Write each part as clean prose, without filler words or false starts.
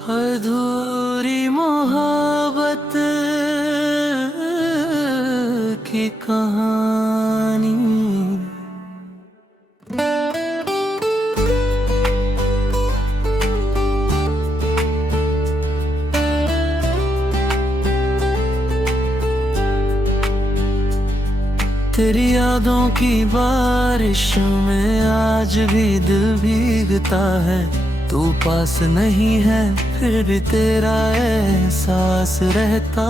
अधूरी मोहब्बत की कहानी। तेरी यादों की बारिश में आज भी दिल भीगता है। तू पास नहीं है फिर भी तेरा एहसास रहता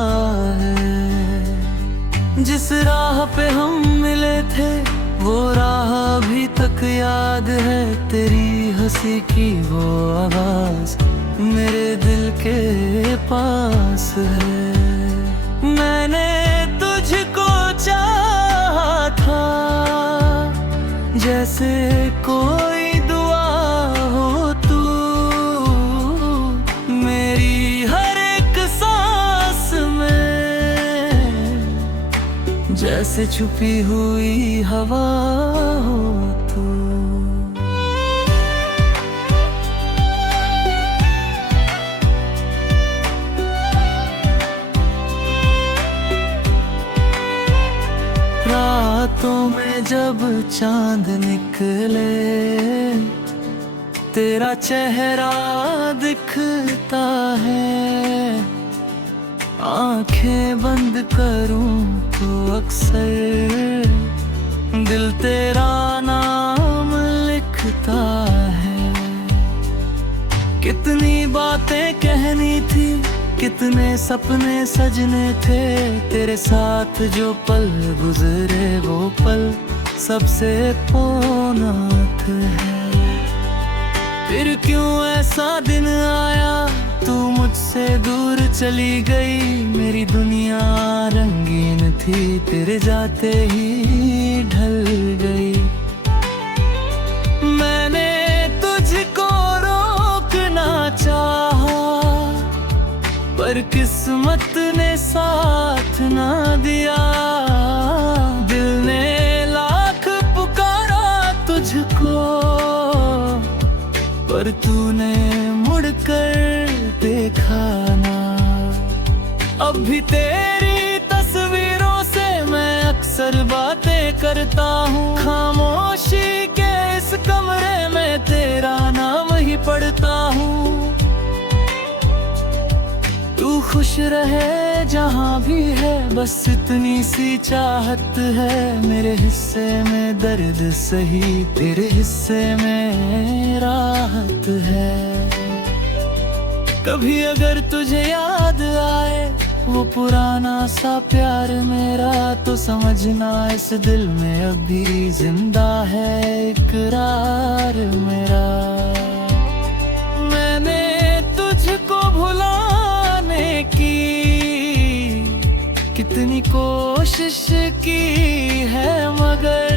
है। जिस राह पे हम मिले थे वो राह अभी तक याद है। तेरी हंसी की वो आवाज मेरे दिल के पास है। मैंने तुझको चाहा था जैसे कोई दुआ हो। तू मेरी हर एक सांस में जैसे छुपी हुई हवा हो तू। रातों में जब चांद निकले तेरा चेहरा दिखता है। आंखें बंद करूं तो अक्सर दिल तेरा नाम लिखता है। कितनी बातें कहनी थी कितने सपने सजने थे। तेरे साथ जो पल गुजरे वो पल सबसे पूर्णार्थ है। फिर क्यों ऐसा दिन आया तू मुझसे दूर चली गई। मेरी दुनिया रंगीन थी तेरे जाते ही ढल गई। मैंने तुझको रोकना चाहा पर किस्मत ने साथ ना दिया। दिल ने लाख पुकारा तुझको पर तूने मुड़कर देखा ना। अब भी तेरी तस्वीरों से मैं अक्सर बातें करता हूँ। खामोशी के इस कमरे में तेरा नाम ही पढ़ता हूँ। तू खुश रहे जहाँ भी है बस इतनी सी चाहत है। मेरे हिस्से में दर्द सही तेरे हिस्से में राहत है। कभी अगर तुझे याद आए वो पुराना सा प्यार मेरा तो समझना इस दिल में अभी जिंदा है इकरार मेरा। मैंने तुझको भुलाने की कितनी कोशिश की है मगर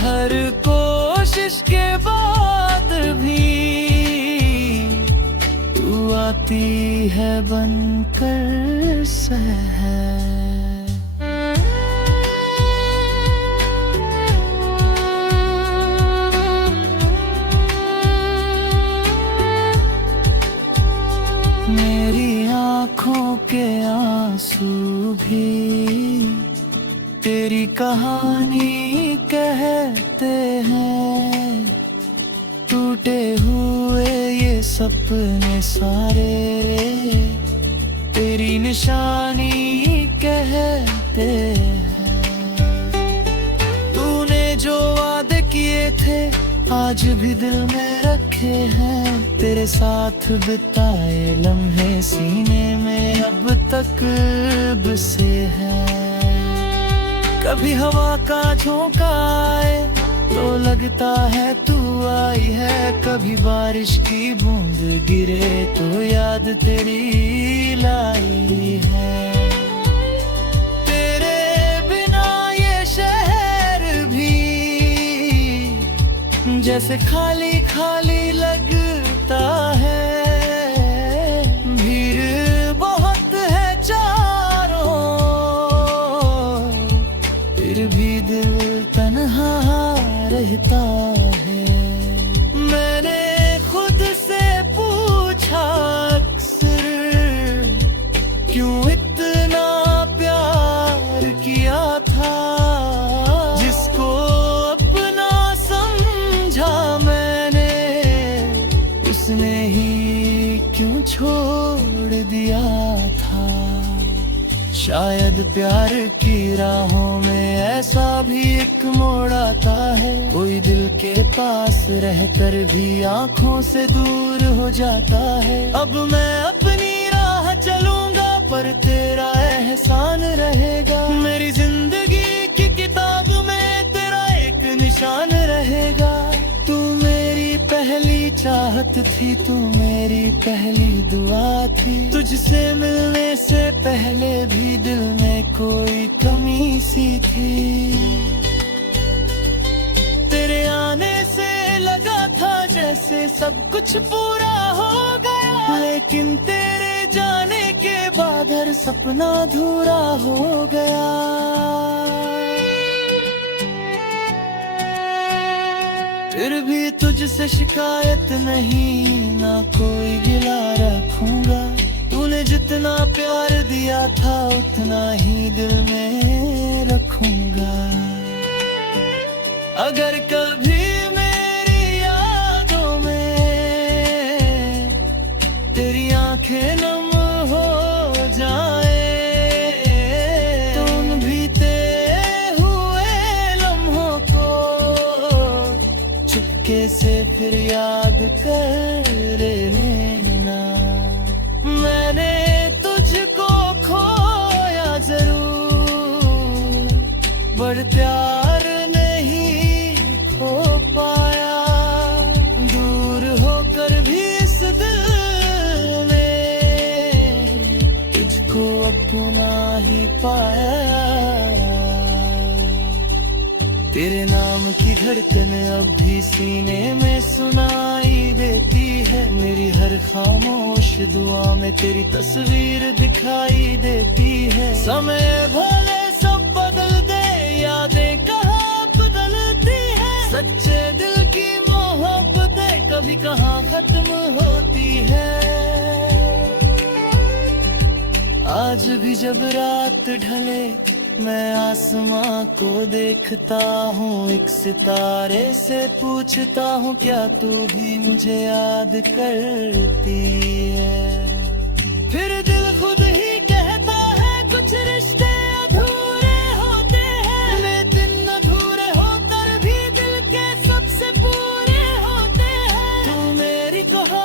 हर कोशिश के बाद भी तू आती है बनकर सहर। मेरी आँखों के आंसू भी तेरी कहानी कहते हैं। टूटे हुए ये सपने सारे तेरी निशानी कहते हैं। तूने जो वादे किए थे आज भी दिल में रखे हैं। तेरे साथ बिताए लम्हे सीने में अब तक बसे हैं। कभी हवा का झोंका आए तो लगता है तू आई है। कभी बारिश की बूंद गिरे तो याद तेरी लाई है। तेरे बिना ये शहर भी जैसे खाली खाली लगता है। भीड़ बहुत है चारों फिर भी दिल तन्हा रहता है। मैंने खुद से पूछा उसने ही क्यों छोड़ दिया था। शायद प्यार की राहों में ऐसा भी एक मोड़ आता है, कोई दिल के पास रहकर भी आंखों से दूर हो जाता है। अब मैं अपनी राह चलूंगा पर तेरा एहसान रहेगा, मेरी जिंदगी की किताब में तेरा एक निशान रहेगा। तू मेरी पहली चाहत थी, तू मेरी पहली दुआ थी, तुझसे मिलने से पहले भी दिल में कोई कमी सी थी। तेरे आने से लगा था जैसे सब कुछ पूरा हो गया, लेकिन तेरे जाने के बाद हर सपना अधूरा हो गया। फिर भी तुझसे शिकायत नहीं, ना कोई गिला रखूंगा। तूने जितना प्यार दिया था उतना ही दिल में रखूंगा। अगर कभी मेरी यादों में तेरी आंखें नम हो जाए, तो उन बीते हुए लम्हों को चुपके से फिर याद कर लेना। मैंने तुझको खोया जरूर, पर प्यार नहीं खो पाया। दूर होकर भी इस दिल ने तुझको अपना ही पाया। तेरे नाम की धड़कन अब भी सीने में सुनाई देती है, मेरी हर खामोश दुआ में तेरी तस्वीर दिखाई देती है। समय भले सब बदल दे, यादें कहाँ बदलती है, सच्चे दिल की मोहब्बतें कभी कहाँ खत्म होती है। आज भी जब रात ढले मैं आसमां को देखता हूँ, एक सितारे से पूछता हूँ क्या तू भी मुझे याद करती है। फिर दिल खुद ही कहता है कुछ रिश्ते अधूरे होते हैं, वे दिन अधूरे होकर भी दिल के सबसे पूरे होते हैं। तू मेरी कहा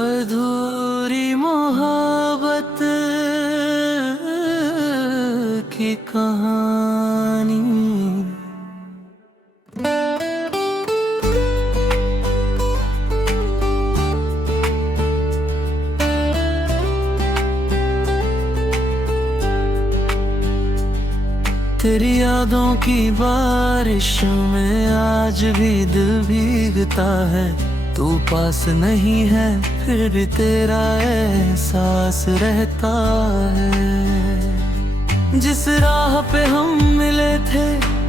अधूरी मोहब्बत की कहानी। तेरी यादों की बारिश में आज भी दिल भीगता है, तू पास नहीं है फिर भी तेरा एहसास रहता है। जिस राह पे हम मिले थे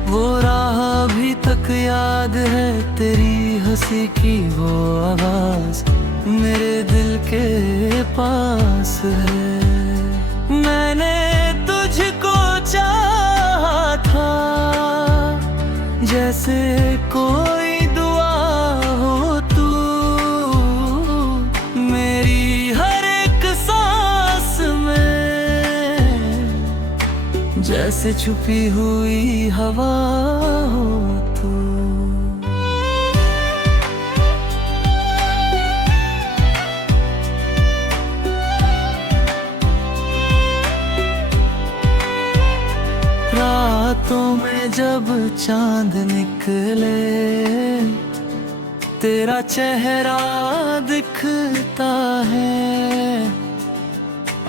वो राह अभी तक याद है, तेरी हंसी की वो आवाज मेरे दिल के पास है। मैंने तुझको चाहा था जैसे कोई दुआ हो, तू मेरी हर एक सांस में जैसे छुपी हुई हवा हो तू। रातों में जब चांद निकले तेरा चेहरा दिखता है,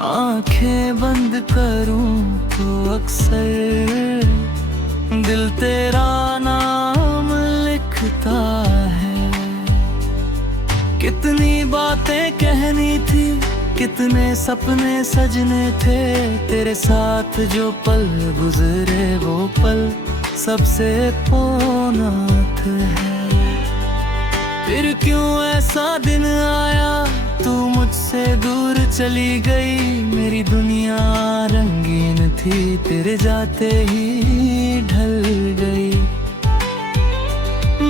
आंखें बंद करूं तो अक्सर दिल तेरा नाम लिखता है। कितनी बातें कहनी थी, कितने सपने सजने थे, तेरे साथ जो पल गुजरे वो पल सबसे पूर्णात है। फिर क्यों ऐसा दिन आया तू मुझसे दूर चली गई, मेरी दुनिया रंगीन थी तेरे जाते ही ढल गई।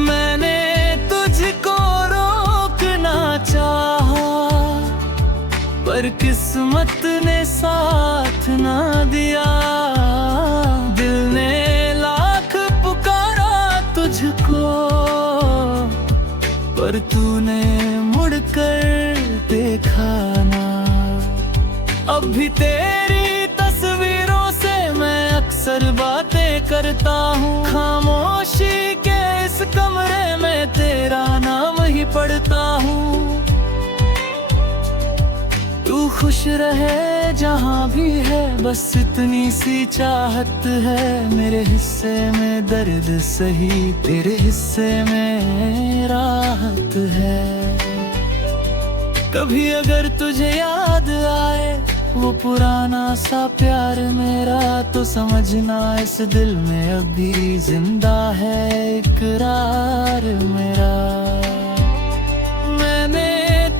मैंने तुझको रोक पर किस्मत ने साथ ना दिया। दिल ने लाख पुकारा तुझको, पर तूने मुड़कर देखा ना। अब भी तेरी तस्वीरों से मैं अक्सर बातें करता हूँ। खामोशी के इस कमरे में तेरा नाम ही पढ़ता हूँ। तू खुश रहे जहाँ भी है, बस इतनी सी चाहत है। मेरे हिस्से में दर्द सही, तेरे हिस्से में राहत है। कभी अगर तुझे याद आए वो पुराना सा प्यार मेरा, तो समझना इस दिल में अभी जिंदा है इकरार मेरा। मैंने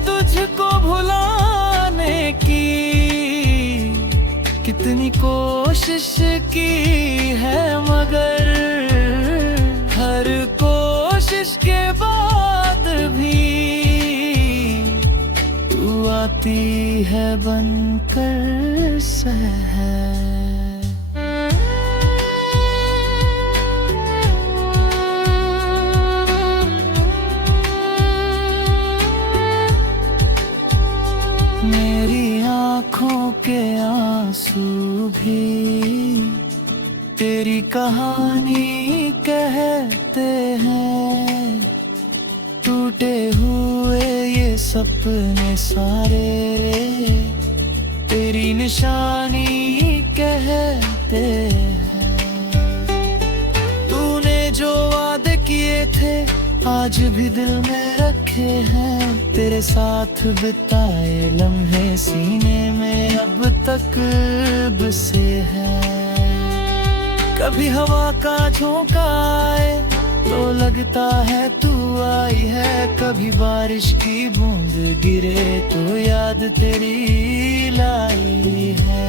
तुझको भुलाने की कितनी कोशिश की है, मगर हर कोशिश के बाद भी तू आती है बनकर शहर। मेरी आँखों के आंसू भी तेरी कहानी कहते हैं। टूटे हुए ये सपने सारे तेरी निशानी कहते हैं। तूने जो वादे किए थे आज भी दिल में रखे हैं। तेरे साथ बिताए लम्हे सीने में अब तक बसे हैं। कभी हवा का झोंका आए तो लगता है तू आई है। कभी बारिश की बूंद गिरे तो याद तेरी लाई है।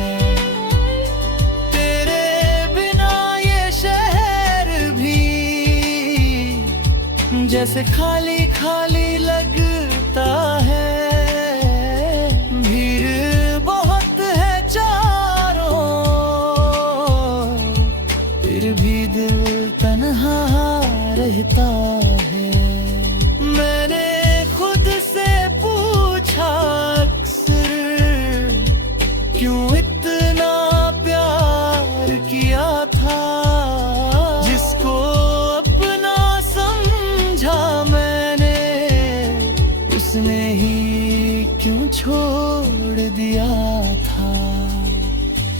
तेरे बिना ये शहर भी जैसे खाली खाली लगता है। भीड़ बहुत है चारों, फिर भी दिल तन्हा रहता है। मैंने खुद से पूछा अक्सर, क्यों इतना प्यार किया था। जिसको अपना समझा मैंने, उसने ही क्यों छोड़ दिया था।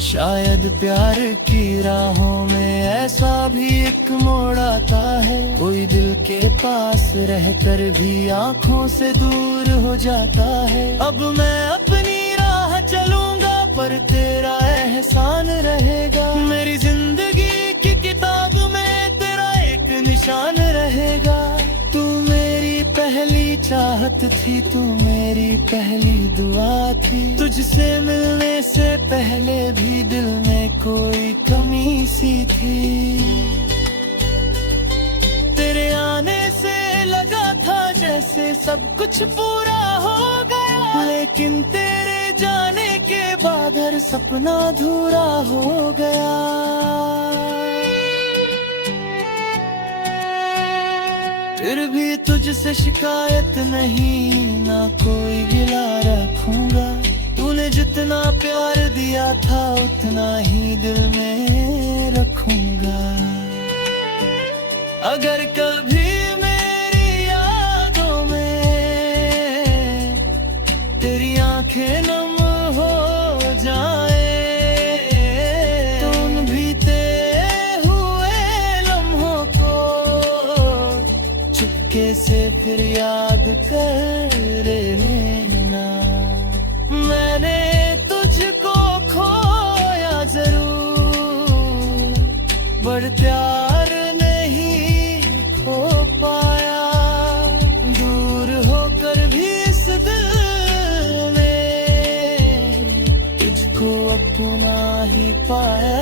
शायद प्यार की राहों में ऐसा भी एक मोड़ आता है। कोई दिल के पास रहकर भी आंखों से दूर हो जाता है। अब मैं अपनी राह चलूंगा पर तेरा एहसान रहेगा। मेरी जिंदगी की किताब में तेरा एक निशान रहेगा। तू मेरी पहली चाहत थी, तू मेरी पहली दुआ थी। तुझसे मिलने से पहले भी दिल में कोई कमी सी थी। तेरे आने से लगा था जैसे सब कुछ पूरा हो गया, लेकिन तेरे जाने के बाद हर सपना अधूरा हो गया। फिर भी तुझसे शिकायत नहीं, ना कोई गिला रखूंगा। तूने जितना प्यार दिया था उतना ही दिल में रखूंगा। अगर कभी मेरी यादों में तेरी आंखें नम हो जाए, तो उन बीते हुए लम्हों को चुपके से फिर याद कर लेना। मैंने तुझको खोया जरूर, पर प्यार नहीं खो पाया। दूर होकर भी इस दिल में तुझको अपना ही पाया।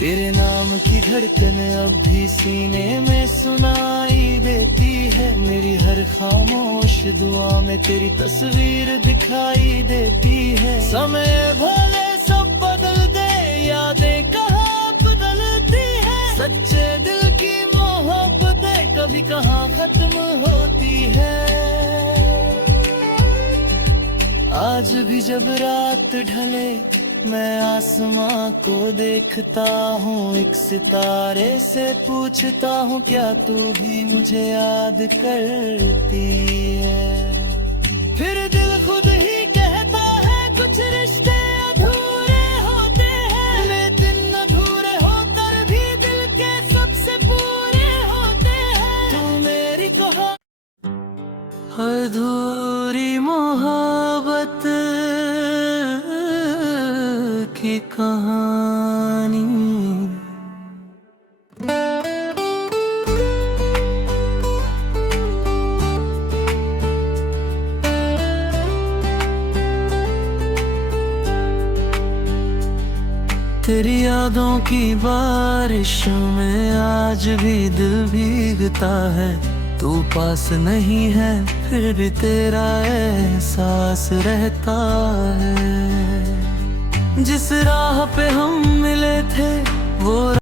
तेरे नाम की धड़कन अब भी सीने में सुनाई देती है। मेरी हर खामोश दुआ में तेरी तस्वीर दिखाई देती है। समय भले सब बदल दे, यादें कहाँ बदलती है। सच्चे दिल की मोहब्बतें कभी कहाँ खत्म होती है। आज भी जब रात ढले मैं आसमां को देखता हूँ, एक सितारे से पूछता हूँ क्या तू भी मुझे याद करती है। फिर दिल खुद ही कहता है कुछ रिश्ते अधूरे होते हैं। वे दिन अधूरे होकर भी दिल के सबसे पूरे होते हैं। तू मेरी कहा अधूरी मोहब्बत की कहानी। तेरी यादों की बारिश में आज भी दिल भीगता है। तू पास नहीं है फिर भी तेरा एहसास रहता है। जिस राह पे हम मिले थे वो